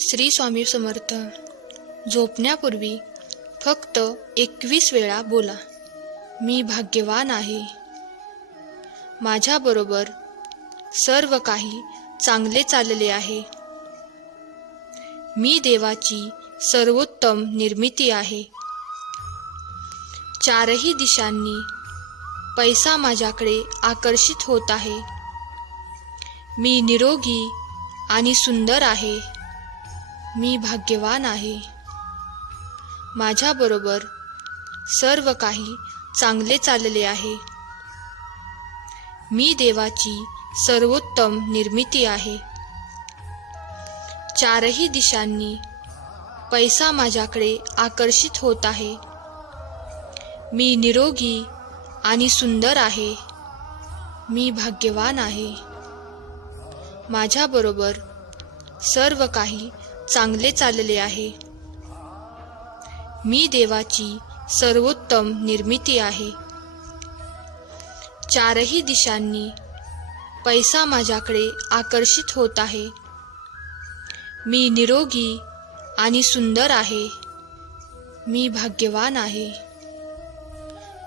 श्री स्वामी समर्थ. झोपण्यापूर्वी फक्त एकवीस वेळा बोला. मी भाग्यवान आहे. माझ्याबरोबर सर्व काही चांगले चालले आहे. मी देवाची सर्वोत्तम निर्मिती आहे. चारही दिशांनी पैसा माझ्याकडे आकर्षित होत आहे. मी निरोगी आणि सुंदर आहे. मी भाग्यवान आहे. माझ्याबरोबर सर्व काही चांगले चालले आहे. मी देवाची सर्वोत्तम निर्मिती आहे. चारही दिशांनी पैसा माझ्याकडे आकर्षित होत आहे. मी निरोगी आणि सुंदर आहे. मी भाग्यवान आहे. माझ्याबरोबर सर्व काही चांगले चालले आहे. मी देवाची सर्वोत्तम निर्मिती आहे. चारही दिशांनी पैसा माझ्याकडे आकर्षित होत आहे. मी निरोगी आणि सुंदर आहे. मी भाग्यवान आहे.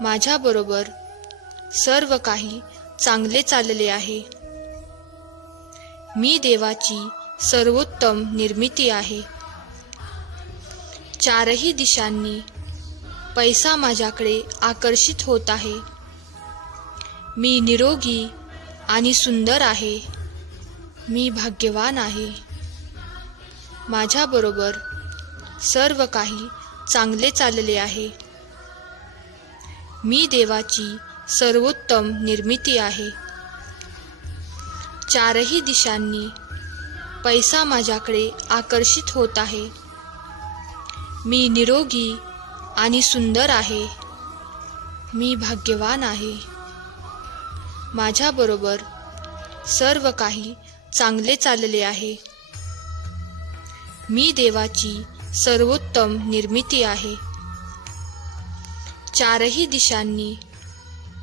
माझ्याबरोबर सर्व काही चांगले चालले आहे. मी देवाची सर्वोत्तम निर्मिती आहे. चारही दिशांनी पैसा माझ्याकडे आकर्षित होत आहे. मी निरोगी आणि सुंदर आहे. मी भाग्यवान आहे. माझ्याबरोबर सर्व काही चांगले चालले आहे. मी देवाची सर्वोत्तम निर्मिती आहे. चारही दिशांनी पैसा माझ्याकडे आकर्षित होत आहे. मी निरोगी आणि सुंदर आहे. मी भाग्यवान आहे. माझ्याबरोबर सर्व काही चांगले चालले आहे. मी देवाची सर्वोत्तम निर्मिती आहे. चारही दिशांनी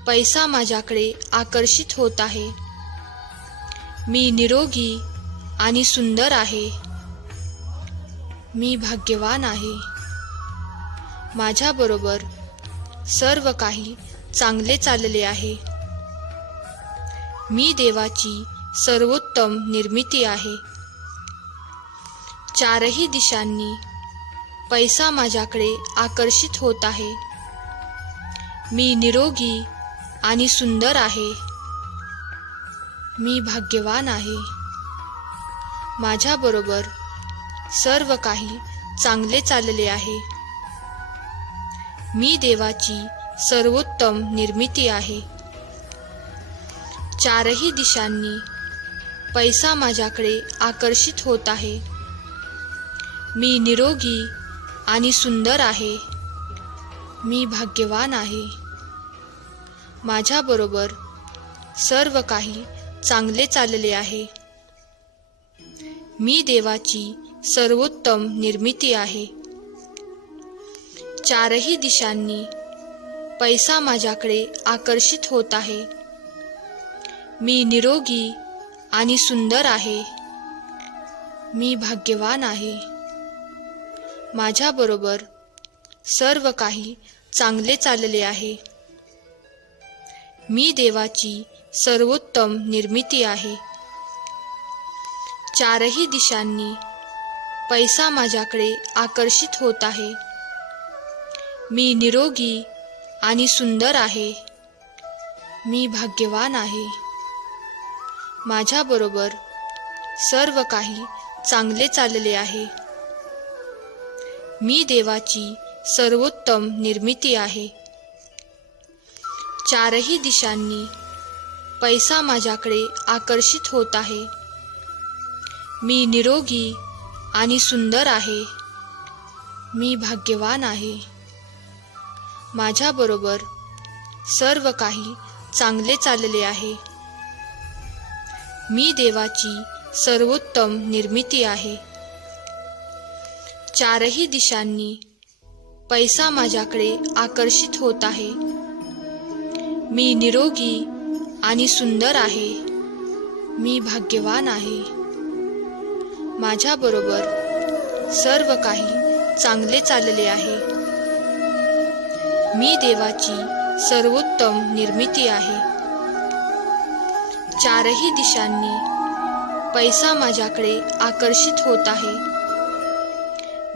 पैसा माझ्याकडे आकर्षित होत आहे. मी निरोगी आणि सुंदर आहे. मी भाग्यवान आहे. माझ्याबरोबर सर्व काही चांगले चालले आहे. मी देवाची सर्वोत्तम निर्मिती आहे. चारही दिशांनी पैसा माझ्याकडे आकर्षित होत आहे. मी निरोगी आणि सुंदर आहे. मी भाग्यवान आहे. माझ्याबरोबर सर्व काही चांगले चालले आहे. मी देवाची सर्वोत्तम निर्मिती आहे. चारही दिशांनी पैसा माझ्याकडे आकर्षित होत आहे. मी निरोगी आणि सुंदर आहे. मी भाग्यवान आहे. माझ्याबरोबर सर्व काही चांगले चालले आहे. मी देवाची सर्वोत्तम निर्मिती आहे. चारही दिशांनी पैसा माझ्याकडे आकर्षित होत आहे. मी निरोगी आणि सुंदर आहे. मी भाग्यवान आहे. माझ्याबरोबर सर्व काही चांगले चालले आहे. मी देवाची सर्वोत्तम निर्मिती आहे. चारही दिशांनी पैसा माझ्याकडे आकर्षित होत आहे. मी निरोगी आणि सुंदर आहे. मी भाग्यवान आहे. माझ्याबरोबर सर्व काही चांगले चालले आहे. मी देवाची सर्वोत्तम निर्मिती आहे. चारही दिशांनी पैसा माझ्याकडे आकर्षित होत आहे. मी निरोगी आणि सुंदर आहे. मी भाग्यवान आहे. माझ्याबरोबर सर्व काही चांगले चालले आहे. मी देवाची सर्वोत्तम निर्मिती आहे. चारही दिशांनी पैसा माझ्याकडे आकर्षित होत आहे. मी निरोगी आणि सुंदर आहे. मी भाग्यवान आहे. माझ्याबरोबर सर्व काही चांगले चालले आहे. मी देवाची सर्वोत्तम निर्मिती आहे. चारही दिशांनी पैसा माझ्याकडे आकर्षित होत आहे.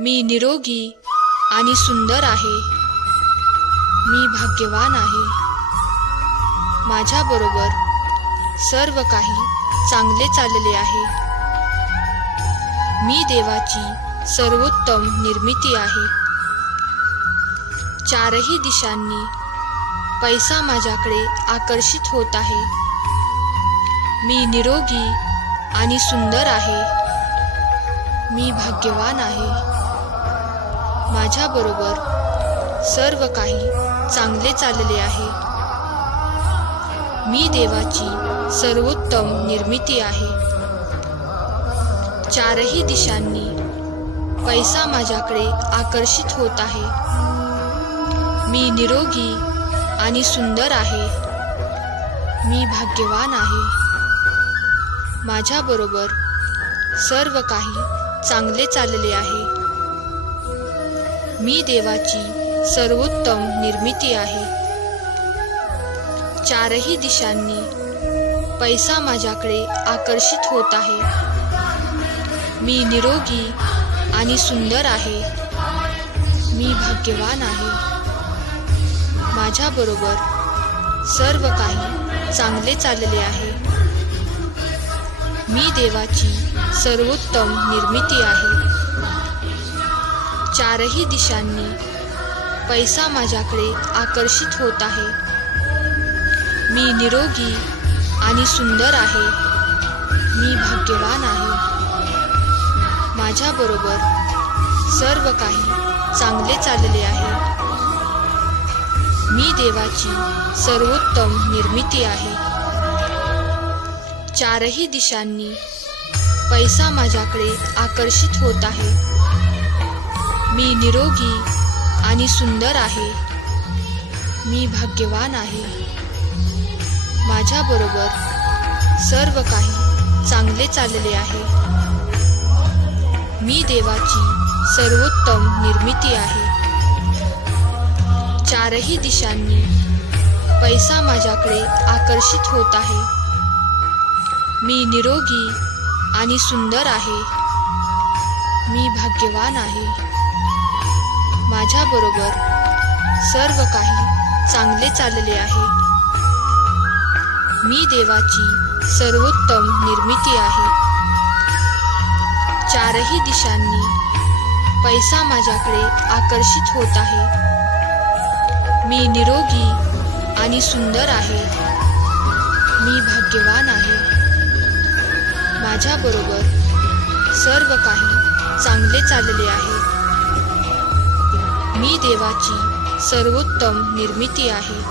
मी निरोगी आणि सुंदर आहे. मी भाग्यवान आहे. माझ्याबरोबर सर्व काही चांगले चालले आहे. मी देवाची सर्वोत्तम निर्मिती आहे. चारही दिशांनी पैसा माझ्याकडे आकर्षित होत आहे. मी निरोगी आणि सुंदर आहे. मी भाग्यवान आहे. माझ्याबरोबर सर्व काही चांगले चालले आहे. मी देवाची सर्वोत्तम निर्मिती आहे. चारही दिशांनी पैसा माझ्याकडे आकर्षित होत आहे. मी निरोगी आणि सुंदर आहे. मी भाग्यवान आहे. माझ्याबरोबर सर्व काही चांगले चालले आहे. मी देवाची सर्वोत्तम निर्मिती आहे. चारही दिशांनी पैसा माझ्याकडे आकर्षित होत आहे. मी निरोगी आणि सुंदर आहे. मी भाग्यवान आहे. माझ्याबरोबर सर्व काही चांगले चालले आहे. मी देवाची सर्वोत्तम निर्मिती आहे. चारही दिशांनी पैसा माझ्याकडे आकर्षित होत आहे. मी निरोगी आणि सुंदर आहे. मी भाग्यवान आहे. माझ्याबरोबर सर्व काही चांगले चालले आहे. मी देवाची सर्वोत्तम निर्मिती आहे. चारही दिशांनी पैसा माझ्याकडे आकर्षित होत आहे. मी निरोगी आणि सुंदर आहे. मी भाग्यवान आहे. माझ्याबरोबर सर्व काही चांगले चालले आहे. मी देवाची सर्वोत्तम निर्मिती आहे. चारही दिशांनी पैसा माझ्याकडे आकर्षित होत आहे. मी निरोगी आणि सुंदर आहे. मी भाग्यवान आहे. माझ्याबरोबर सर्व काही चांगले चालले आहे. मी देवाची सर्वोत्तम निर्मिती आहे. चारही दिशांनी पैसा माझ्याकडे आकर्षित होत आहे. मी निरोगी आणि सुंदर आहे. मी भाग्यवान आहे. माझ्याबरोबर सर्व काही चांगले चालले आहे. मी देवाची सर्वोत्तम निर्मिती आहे.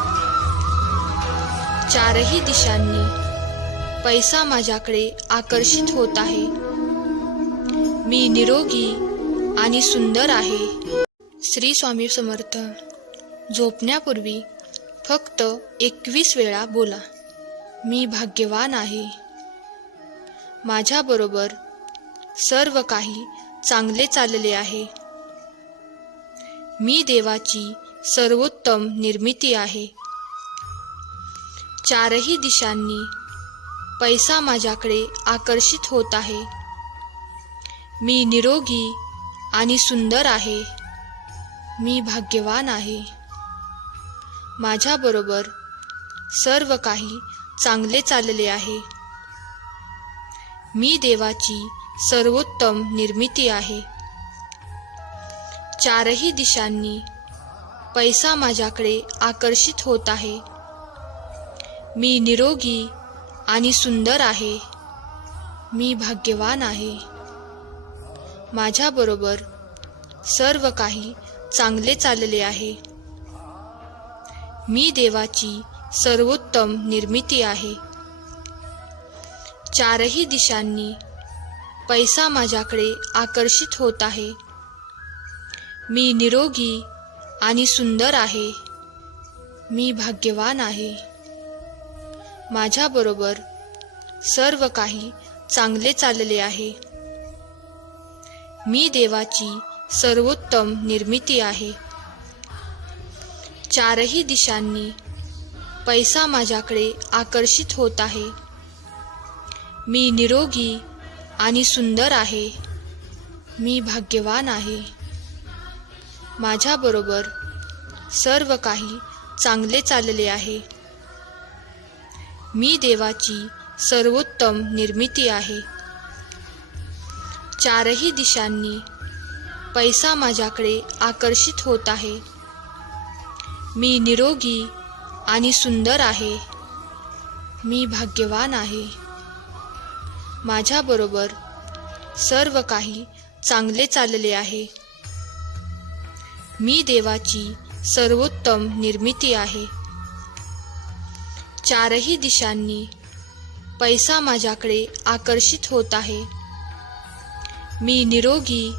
चारही दिशांनी पैसा माझ्याकडे आकर्षित होत आहे. मी निरोगी आणि सुंदर आहे. श्री स्वामी समर्थ झोपण्यापूर्वी फक्त एकवीस वेळा बोला. मी भाग्यवान आहे. माझ्याबरोबर सर्व काही चांगले चालले आहे. मी देवाची सर्वोत्तम निर्मिती आहे. चारही दिशांनी पैसा माझ्याकडे आकर्षित होत आहे. मी निरोगी आणि सुंदर आहे. मी भाग्यवान आहे. माझ्याबरोबर सर्व काही चांगले चालले आहे. मी देवाची सर्वोत्तम निर्मिती आहे. चारही दिशांनी पैसा माझ्याकडे आकर्षित होत आहे. मी निरोगी आणि सुंदर आहे. मी भाग्यवान आहे. माझ्याबरोबर सर्व काही चांगले चालले आहे. मी देवाची सर्वोत्तम निर्मिती आहे. चारही दिशांनी पैसा माझ्याकडे आकर्षित होत आहे. मी निरोगी आणि सुंदर आहे. मी भाग्यवान आहे. माझ्याबरोबर सर्व काही चांगले चालले आहे. मी देवाची सर्वोत्तम निर्मिती आहे. चारही दिशांनी पैसा माझ्याकडे आकर्षित होत आहे. मी निरोगी आणि सुंदर आहे. मी भाग्यवान आहे. माझ्याबरोबर सर्व काही चांगले चालले आहे. मी देवाची सर्वोत्तम निर्मिती आहे. चारही दिशांनी पैसा माझ्याकडे आकर्षित होत आहे. मी निरोगी आणि सुंदर आहे. मी भाग्यवान आहे. माझ्याबरोबर सर्व काही चांगले चालले आहे. मी देवाची सर्वोत्तम निर्मिती आहे. चारही दिशांनी पैसा माझ्याकडे आकर्षित होत आहे. मी निरोगी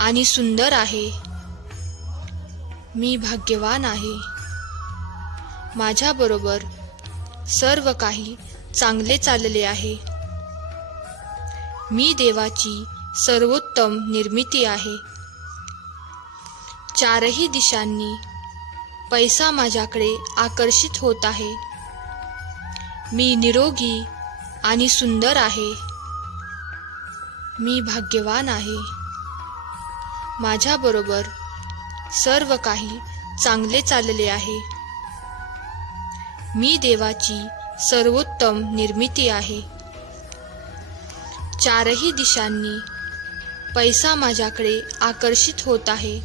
आणि सुंदर आहे. मी भाग्यवान आहे. माझ्याबरोबर सर्व काही चांगले चालले आहे. मी देवाची सर्वोत्तम निर्मिती आहे. चारही दिशांनी पैसा माझ्याकडे आकर्षित होत आहे. मी निरोगी आणि सुंदर आहे. मी भाग्यवान आहे. माझ्याबरोबर सर्व काही चांगले चालले आहे. मी देवाची सर्वोत्तम निर्मिती आहे. चारही दिशांनी पैसा माझ्याकडे आकर्षित होत आहे.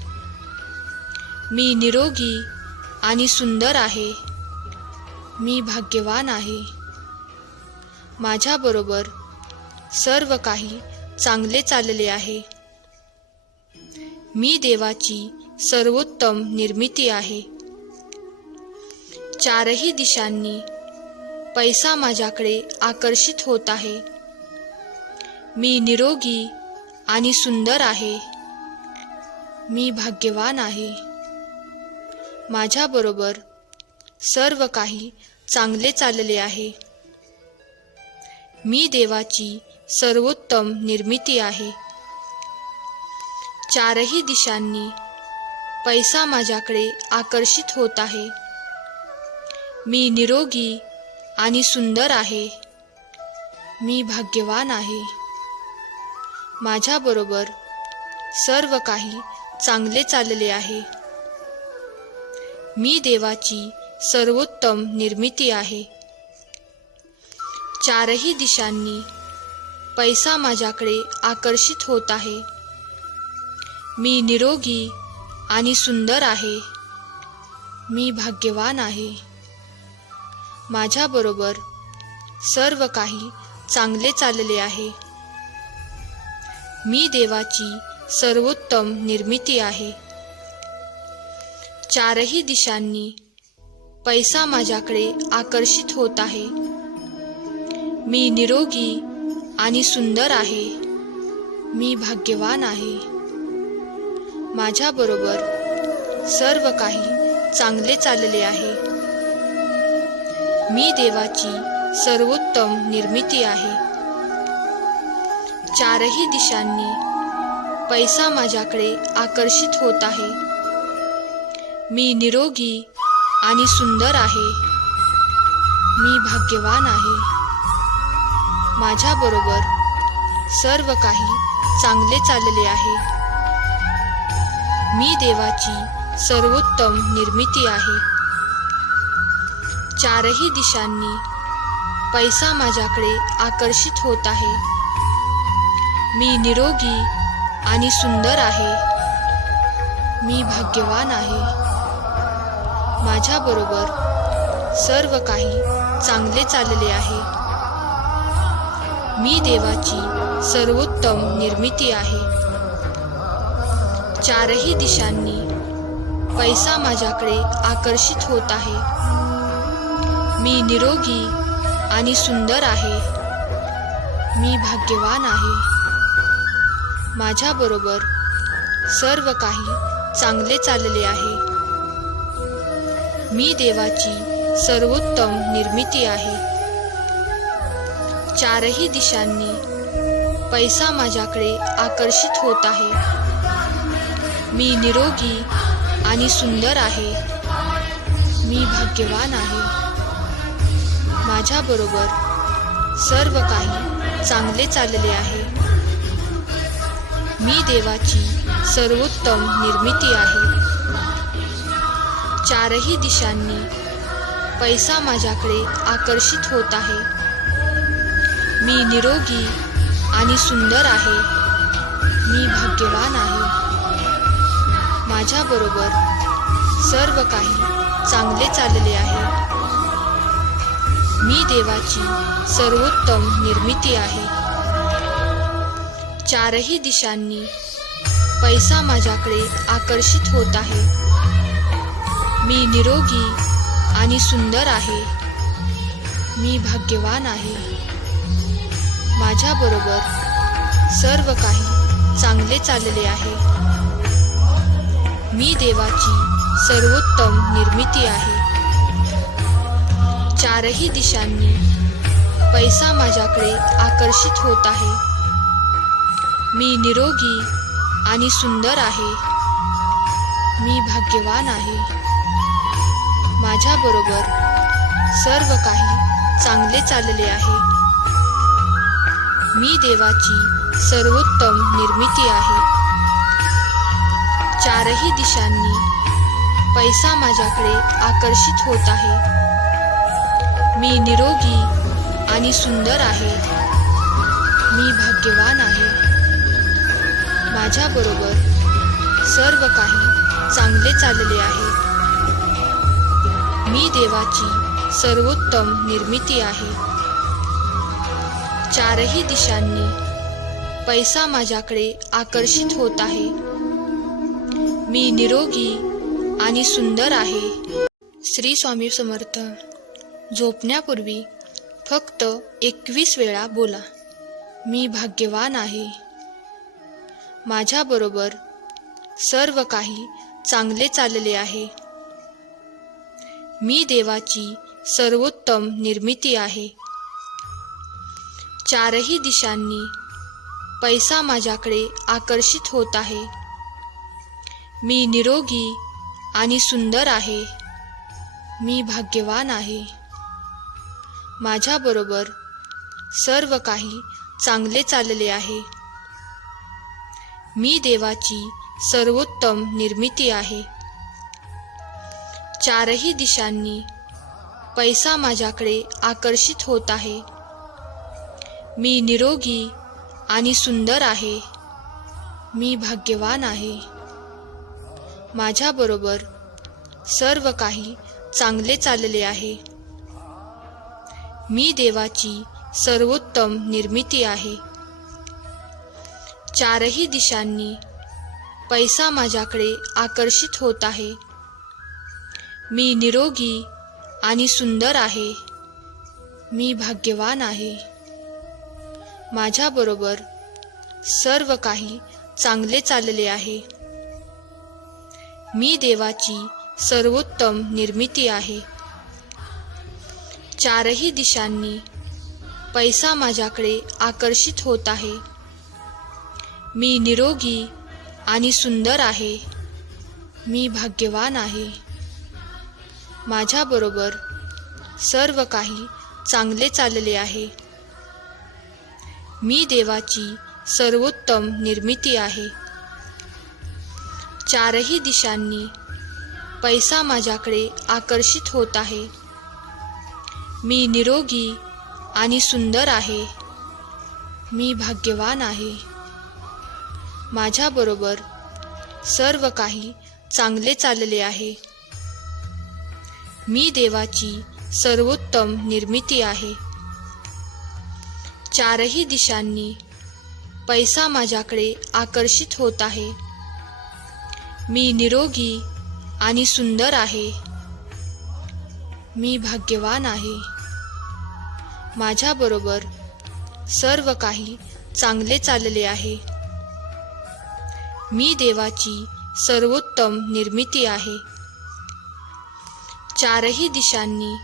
मी निरोगी आणि सुंदर आहे. मी भाग्यवान आहे. माझ्याबरोबर सर्व काही चांगले चालले आहे. मी देवाची सर्वोत्तम निर्मिती आहे. चारही दिशांनी पैसा माझ्याकडे आकर्षित होत आहे. मी निरोगी आणि सुंदर आहे. मी भाग्यवान आहे. माझ्याबरोबर सर्व काही चांगले चालले आहे. मी देवाची सर्वोत्तम निर्मिती आहे. चारही दिशांनी पैसा माझ्याकडे आकर्षित होत आहे. मी निरोगी आणि सुंदर आहे. मी भाग्यवान आहे. माझ्याबरोबर सर्व काही चांगले चालले आहे. मी देवाची सर्वोत्तम निर्मिती आहे. चारही दिशांनी पैसा माझ्याकडे आकर्षित होत आहे. मी निरोगी आणि सुंदर आहे. मी भाग्यवान आहे. माझ्याबरोबर सर्व काही चांगले चालले आहे. मी देवाची सर्वोत्तम निर्मिती आहे. चारही दिशांनी पैसा माझ्याकडे आकर्षित होत आहे. मी निरोगी आणि सुंदर आहे. मी भाग्यवान आहे. माझ्याबरोबर सर्व काही चांगले चालले आहे. मी देवाची सर्वोत्तम निर्मिती आहे. चारही दिशांनी पैसा माझ्याकडे आकर्षित होत आहे. मी निरोगी आणि सुंदर आहे. मी भाग्यवान आहे. माझ्याबरोबर सर्व काही चांगले चालले आहे. मी देवाची सर्वोत्तम निर्मिती आहे. चारही दिशांनी पैसा माझ्याकडे आकर्षित होत आहे. मी निरोगी आणि सुंदर आहे. मी भाग्यवान आहे. माझ्याबरोबर सर्व काही चांगले चालले आहे. मी देवाची सर्वोत्तम निर्मिती आहे. चारही दिशांनी पैसा माझ्याकडे आकर्षित होत आहे. मी निरोगी आणि सुंदर आहे. मी भाग्यवान आहे. माझ्याबरोबर सर्व काही चांगले चालले आहे. मी देवाची सर्वोत्तम निर्मिती आहे. चारही दिशांनी पैसा माझ्याकडे आकर्षित होत आहे. मी निरोगी आणि सुंदर आहे. मी भाग्यवान आहे. माझ्याबरोबर सर्व काही चांगले चालले आहे. मी देवाची सर्वोत्तम निर्मिती आहे. चारही दिशांनी पैसा माझ्याकडे आकर्षित होत आहे. मी निरोगी आणि सुंदर आहे. मी भाग्यवान आहे. माझ्याबरोबर सर्व काही चांगले चालले आहे. मी देवाची सर्वोत्तम निर्मिती आहे. चारही दिशांनी पैसा माझ्याकडे आकर्षित होत आहे. मी निरोगी आणि सुंदर आहे. मी भाग्यवान आहे. माझ्याबरोबर सर्व काही चांगले चालले आहे. मी देवाची सर्वोत्तम निर्मिती आहे. चारही दिशांनी पैसा माझ्याकडे आकर्षित होत आहे. मी निरोगी आणि सुंदर आहे. मी भाग्यवान आहे. माझ्याबरोबर सर्व काही चांगले चालले आहे. मी देवाची सर्वोत्तम निर्मिती आहे. चारही दिशांनी पैसा माझ्याकडे आकर्षित होत आहे. मी निरोगी आणि सुंदर आहे. मी भाग्यवान आहे. माझ्याबरोबर सर्व काही चांगले चालले आहे. मी देवाची सर्वोत्तम निर्मिती आहे. चारही दिशांनी पैसा माझ्याकडे आकर्षित होत आहे. मी निरोगी आणि सुंदर आहे. श्री स्वामी समर्थ झोपण्यापूर्वी फक्त एकवीस वेळा बोला. मी भाग्यवान आहे. माझ्याबरोबर सर्व काही चांगले चालले आहे. मी देवाची सर्वोत्तम निर्मिती आहे. चारही दिशांनी पैसा माझ्याकडे आकर्षित होत आहे. मी निरोगी आणि सुंदर आहे. मी भाग्यवान आहे. माझ्याबरोबर सर्व काही चांगले चालले आहे. मी देवाची सर्वोत्तम निर्मिती आहे. चारही दिशांनी पैसा माझ्याकडे आकर्षित होत आहे. मी निरोगी आणि सुंदर आहे. मी भाग्यवान आहे. माझ्याबरोबर सर्व काही चांगले चालले आहे. मी देवाची सर्वोत्तम निर्मिती आहे. चारही दिशांनी पैसा माझ्याकडे आकर्षित होत आहे. मी निरोगी आणि सुंदर आहे. मी भाग्यवान आहे. माझ्याबरोबर सर्व काही चांगले चालले आहे. मी देवाची सर्वोत्तम निर्मिती आहे. चारही दिशांनी पैसा माझ्याकडे आकर्षित होत आहे. मी निरोगी आणि सुंदर आहे. मी भाग्यवान आहे. माझ्याबरोबर सर्व काही चांगले चालले आहे. मी देवाची सर्वोत्तम निर्मिती आहे. चारही दिशांनी पैसा माझ्याकडे आकर्षित होत आहे. मी निरोगी आणि सुंदर आहे. मी भाग्यवान आहे. माझ्याबरोबर सर्व काही चांगले चालले आहे. मी देवाची सर्वोत्तम निर्मिती आहे. चारही दिशांनी पैसा माझ्याकडे आकर्षित होत आहे. मी निरोगी आणि सुंदर आहे. मी भाग्यवान आहे. माझ्याबरोबर सर्व काही चांगले चालले आहे. मी देवाची सर्वोत्तम निर्मिती आहे. चारही दिशांनी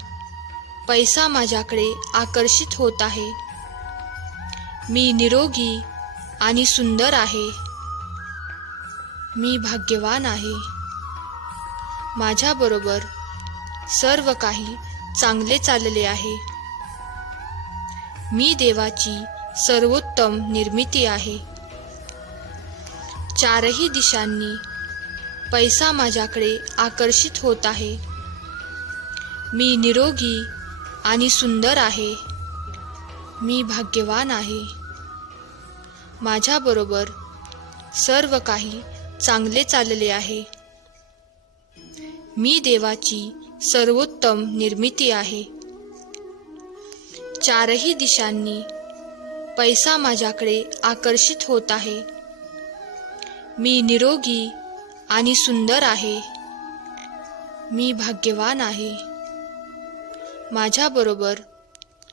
पैसा माझ्याकडे आकर्षित होत आहे. मी निरोगी आणि सुंदर आहे. मी भाग्यवान आहे. माझ्याबरोबर सर्व काही चांगले चालले आहे. मी देवाची सर्वोत्तम निर्मिती आहे. चारही दिशांनी पैसा माझ्याकडे आकर्षित होत आहे. मी निरोगी आणि सुंदर आहे. मी भाग्यवान आहे. माझ्याबरोबर सर्व काही चांगले चालले आहे. मी देवाची सर्वोत्तम निर्मिती आहे. चारही दिशांनी पैसा माझ्याकडे आकर्षित होत आहे. मी निरोगी आणि सुंदर आहे. मी भाग्यवान आहे. माझ्याबरोबर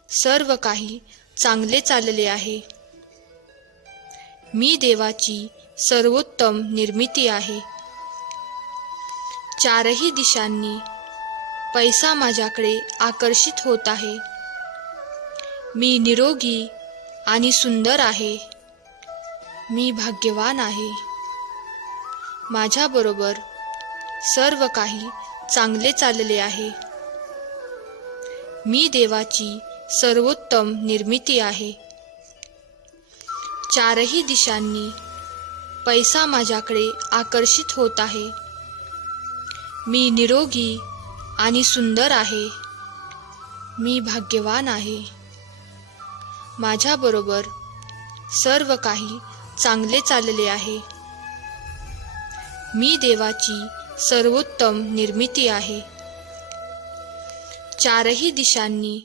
सर्व काही चांगले चालले आहे. मी देवाची सर्वोत्तम निर्मिती आहे. चारही दिशांनी पैसा माझ्याकडे आकर्षित होत आहे. मी निरोगी आणि सुंदर आहे. मी भाग्यवान आहे. माझ्याबरोबर सर्व काही चांगले चालले आहे. मी देवाची सर्वोत्तम निर्मिती आहे. चारही दिशांनी पैसा माझ्याकडे आकर्षित होत आहे. मी निरोगी आणि सुंदर आहे. मी भाग्यवान आहे. माझ्याबरोबर सर्व काही चांगले चालले आहे. मी देवाची सर्वोत्तम निर्मिती आहे. चारही दिशांनी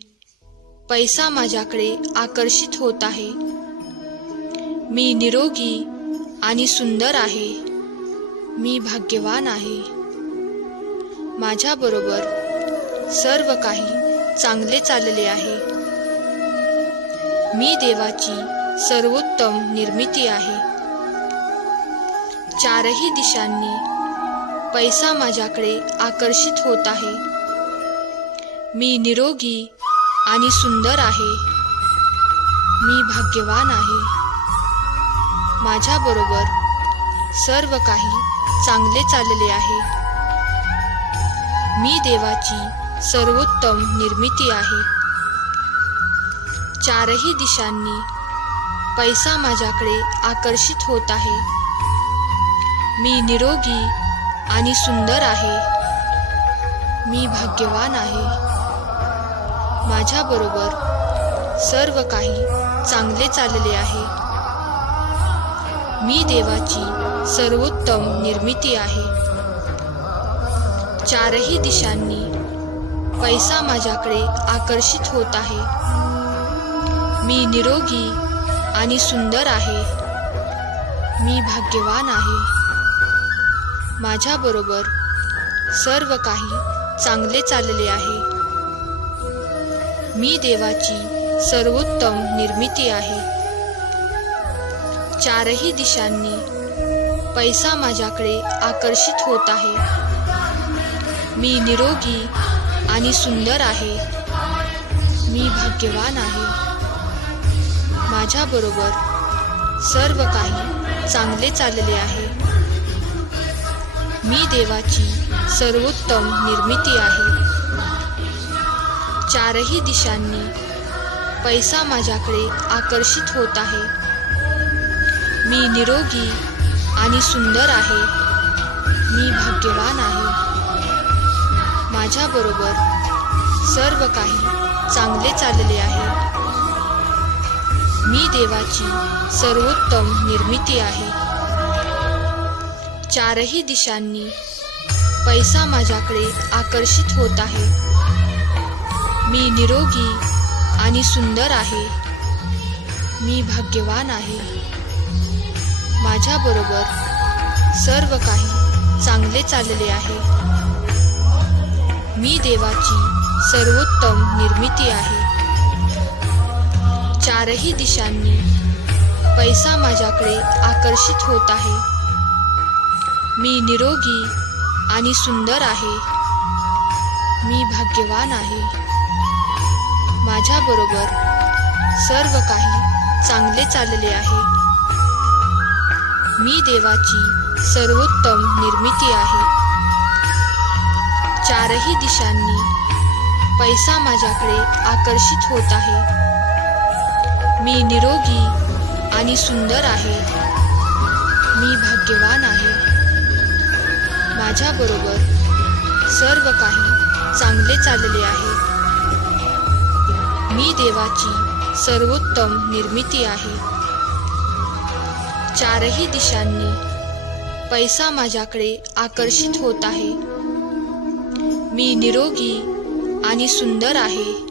पैसा माझ्याकडे आकर्षित होत आहे. मी निरोगी आणि सुंदर आहे. मी भाग्यवान आहे. माझ्याबरोबर सर्व काही चांगले चालले आहे. मी देवाची सर्वोत्तम निर्मिती आहे. चारही दिशांनी पैसा माझ्याकडे आकर्षित होत आहे. मी निरोगी आणि सुंदर आहे. मी भाग्यवान आहे. माझ्याबरोबर सर्व काही चांगले चालले आहे. मी देवाची सर्वोत्तम निर्मिती आहे. चारही दिशांनी पैसा माझ्याकडे आकर्षित होत आहे. मी निरोगी आणि सुंदर आहे. मी भाग्यवान आहे. माझ्याबरोबर सर्व काही चांगले चालले आहे. मी देवाची सर्वोत्तम निर्मिती आहे. चारही दिशांनी पैसा माझ्याकडे आकर्षित होत आहे. मी निरोगी आणि सुंदर आहे. मी भाग्यवान आहे. माझ्याबरोबर सर्व काही चांगले चालले आहे. मी देवाची सर्वोत्तम निर्मिती आहे. चारही दिशांनी पैसा माझ्याकडे आकर्षित होत आहे. मी निरोगी आणि सुंदर आहे. मी भाग्यवान आहे. माझ्याबरोबर सर्व काही चांगले चालले आहे. मी देवाची सर्वोत्तम निर्मिती आहे. चारही दिशांनी पैसा माझ्याकडे आकर्षित होत आहे. मी निरोगी आणि सुंदर आहे. मी भाग्यवान आहे. माझ्याबरोबर सर्व काही चांगले चालले आहे. मी देवाची सर्वोत्तम निर्मिती आहे. चारही दिशांनी पैसा माझ्याकडे आकर्षित होत आहे. मी निरोगी आणि सुंदर आहे. मी भाग्यवान आहे. माझ्याबरोबर सर्व काही चांगले चालले आहे. मी देवाची सर्वोत्तम निर्मिती आहे. चारही दिशांनी पैसा माझ्याकडे आकर्षित होत आहे. मी निरोगी आणि सुंदर आहे. मी भाग्यवान आहे. माझ्याबरोबर सर्व काही चांगले चालले आहे. मी देवाची सर्वोत्तम निर्मिती आहे. चारही दिशांनी पैसा माझ्याकडे आकर्षित होत आहे. मी निरोगी आणि सुंदर आहे. मी भाग्यवान आहे. माझ्याबरोबर सर्व काही चांगले चालले आहे. मी देवाची सर्वोत्तम निर्मिती आहे. चारही दिशांनी पैसा माझ्याकडे आकर्षित होत आहे. मी निरोगी आणि सुंदर आहे.